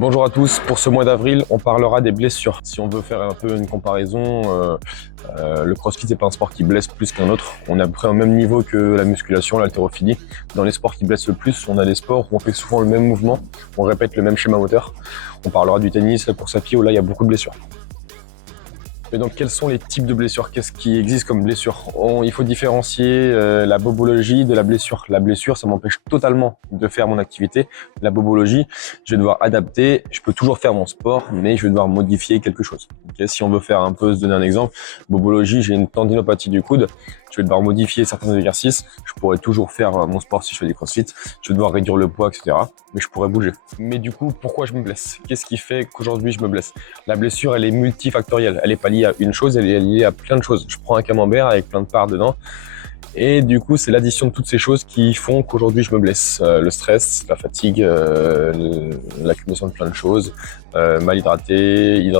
Bonjour à tous, pour ce mois d'avril, on parlera des blessures. Si on veut faire un peu une comparaison, le crossfit c'est pas un sport qui blesse plus qu'un autre. On est à peu près au même niveau que la musculation, l'haltérophilie. Dans les sports qui blessent le plus, on a des sports où on fait souvent le même mouvement, on répète le même schéma moteur. On parlera du tennis, la course à pied où là il y a beaucoup de blessures. Mais donc, quels sont les types de blessures? Qu'est-ce qui existe comme blessure? Il faut différencier la bobologie de la blessure. La blessure, ça m'empêche totalement de faire mon activité. La bobologie, je vais devoir adapter. Je peux toujours faire mon sport, mais je vais devoir modifier quelque chose. Okay, si on veut faire un peu, se donner un exemple, bobologie, j'ai une tendinopathie du coude. Je vais devoir modifier certains exercices. Je pourrais toujours faire mon sport si je fais des crossfit. Je vais devoir réduire le poids, etc. Mais je pourrais bouger. Mais du coup, pourquoi je me blesse? Qu'est-ce qui fait qu'aujourd'hui je me blesse? La blessure, elle est multifactorielle. Elle n'est pas liée à une chose, elle est liée à plein de choses. Je prends un camembert avec plein de parts dedans. Et du coup, c'est l'addition de toutes ces choses qui font qu'aujourd'hui je me blesse. Le stress, la fatigue, l'accumulation de plein de choses, mal hydraté,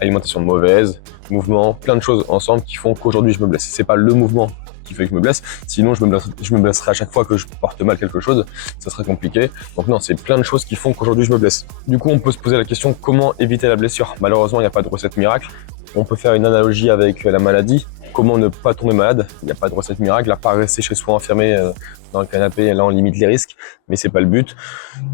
alimentation mauvaise, mouvement, plein de choses ensemble qui font qu'aujourd'hui je me blesse. C'est pas le mouvement qui fait que je me blesse, sinon je me blesserais à chaque fois que je porte mal quelque chose, ça serait compliqué. Donc non, c'est plein de choses qui font qu'aujourd'hui je me blesse. Du coup, on peut se poser la question comment éviter la blessure. Malheureusement, il n'y a pas de recette miracle. On peut faire une analogie avec la maladie. Comment ne pas tomber malade? Il n'y a pas de recette miracle, à part rester chez soi enfermé dans le canapé. Là, on limite les risques, mais c'est pas le but.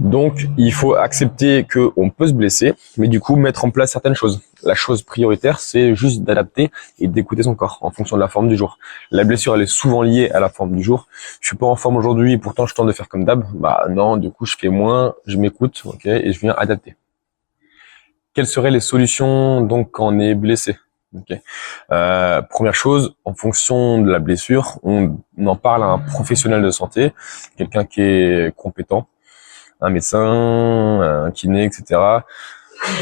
Donc, il faut accepter qu'on peut se blesser, mais du coup, mettre en place certaines choses. La chose prioritaire, c'est juste d'adapter et d'écouter son corps en fonction de la forme du jour. La blessure, elle est souvent liée à la forme du jour. Je suis pas en forme aujourd'hui, pourtant je tente de faire comme d'hab. Bah non, du coup, je fais moins, je m'écoute, ok, et je viens adapter. Quelles seraient les solutions donc quand on est blessé? Okay. Première chose, en fonction de la blessure, on en parle à un professionnel de santé, quelqu'un qui est compétent, un médecin, un kiné, etc.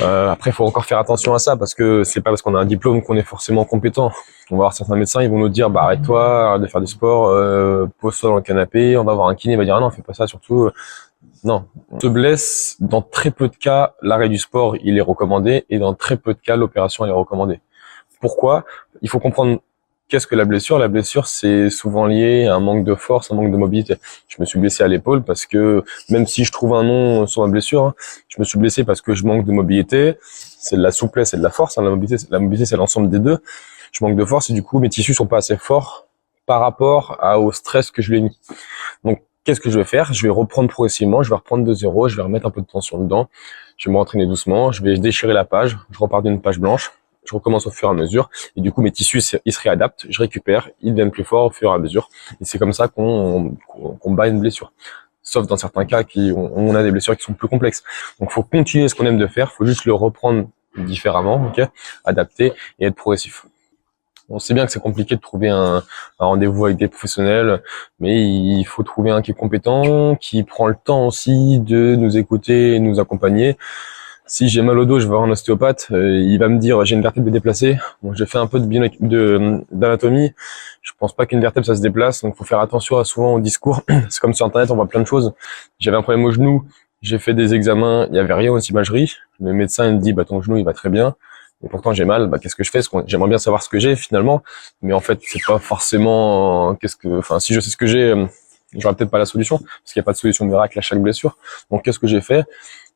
Après, il faut encore faire attention à ça parce que c'est pas parce qu'on a un diplôme qu'on est forcément compétent. On va avoir certains médecins, ils vont nous dire, bah arrête-toi, arrête de faire du sport, pose-toi dans le canapé. On va avoir un kiné, il va dire, ah non, fais pas ça, surtout. Non, on se blesse. Dans très peu de cas, l'arrêt du sport, il est recommandé et dans très peu de cas, l'opération, elle est recommandée. Pourquoi? Il faut comprendre qu'est-ce que la blessure. La blessure, c'est souvent lié à un manque de force, un manque de mobilité. Je me suis blessé à l'épaule parce que, même si je trouve un nom sur ma blessure, hein, je me suis blessé parce que je manque de mobilité. C'est de la souplesse et de la force. Hein. La mobilité, c'est l'ensemble des deux. Je manque de force et du coup, mes tissus sont pas assez forts par rapport au stress que je lui ai mis. Donc, qu'est-ce que je vais faire? Je vais reprendre progressivement, je vais reprendre de zéro, je vais remettre un peu de tension dedans, je vais m'entraîner doucement, je vais déchirer la page, je repars d'une page blanche, je recommence au fur et à mesure, et du coup mes tissus ils se réadaptent, je récupère, ils deviennent plus forts au fur et à mesure, et c'est comme ça qu'on bat une blessure. Sauf dans certains cas on a des blessures qui sont plus complexes. Donc faut continuer ce qu'on aime de faire, faut juste le reprendre différemment, ok, adapter et être progressif. On sait bien que c'est compliqué de trouver un rendez-vous avec des professionnels, mais il faut trouver un qui est compétent, qui prend le temps aussi de nous écouter et nous accompagner. Si j'ai mal au dos, je vais voir un ostéopathe, il va me dire j'ai une vertèbre déplacée. Bon, j'ai fait un peu d'anatomie. Je pense pas qu'une vertèbre ça se déplace, donc faut faire attention souvent au discours. C'est comme sur internet, on voit plein de choses. J'avais un problème au genou, j'ai fait des examens, il y avait rien aux imageries. Le médecin il me dit bah ton genou il va très bien. Et pourtant j'ai mal, bah qu'est-ce que je fais? J'aimerais bien savoir ce que j'ai finalement, mais en fait c'est pas forcément si je sais ce que j'ai, j'aurai peut-être pas la solution parce qu'il n'y a pas de solution miracle à chaque blessure. Donc qu'est-ce que j'ai fait?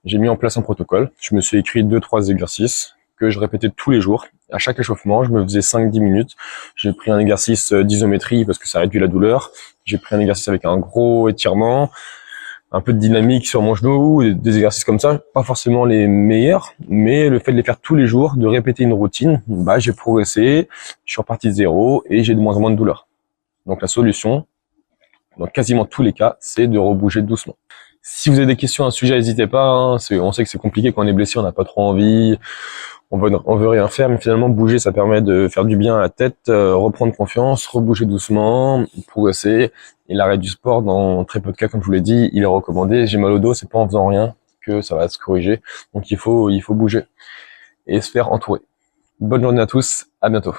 J'ai mis en place un protocole. Je me suis écrit 2-3 exercices que je répétais tous les jours. À chaque échauffement, je me faisais 5-10 minutes. J'ai pris un exercice d'isométrie parce que ça réduit la douleur. J'ai pris un exercice avec un gros étirement, un peu de dynamique sur mon genou, des exercices comme ça, pas forcément les meilleurs, mais le fait de les faire tous les jours, de répéter une routine, bah j'ai progressé, je suis reparti de zéro et j'ai de moins en moins de douleur. Donc la solution, dans quasiment tous les cas, c'est de rebouger doucement. Si vous avez des questions à un sujet, n'hésitez pas, hein, on sait que c'est compliqué quand on est blessé, on n'a pas trop envie, on veut rien faire, mais finalement bouger, ça permet de faire du bien à la tête, reprendre confiance, rebouger doucement, progresser. Et l'arrêt du sport, dans très peu de cas, comme je vous l'ai dit, il est recommandé. J'ai mal au dos, c'est pas en faisant rien que ça va se corriger. Donc il faut bouger et se faire entourer. Bonne journée à tous, à bientôt.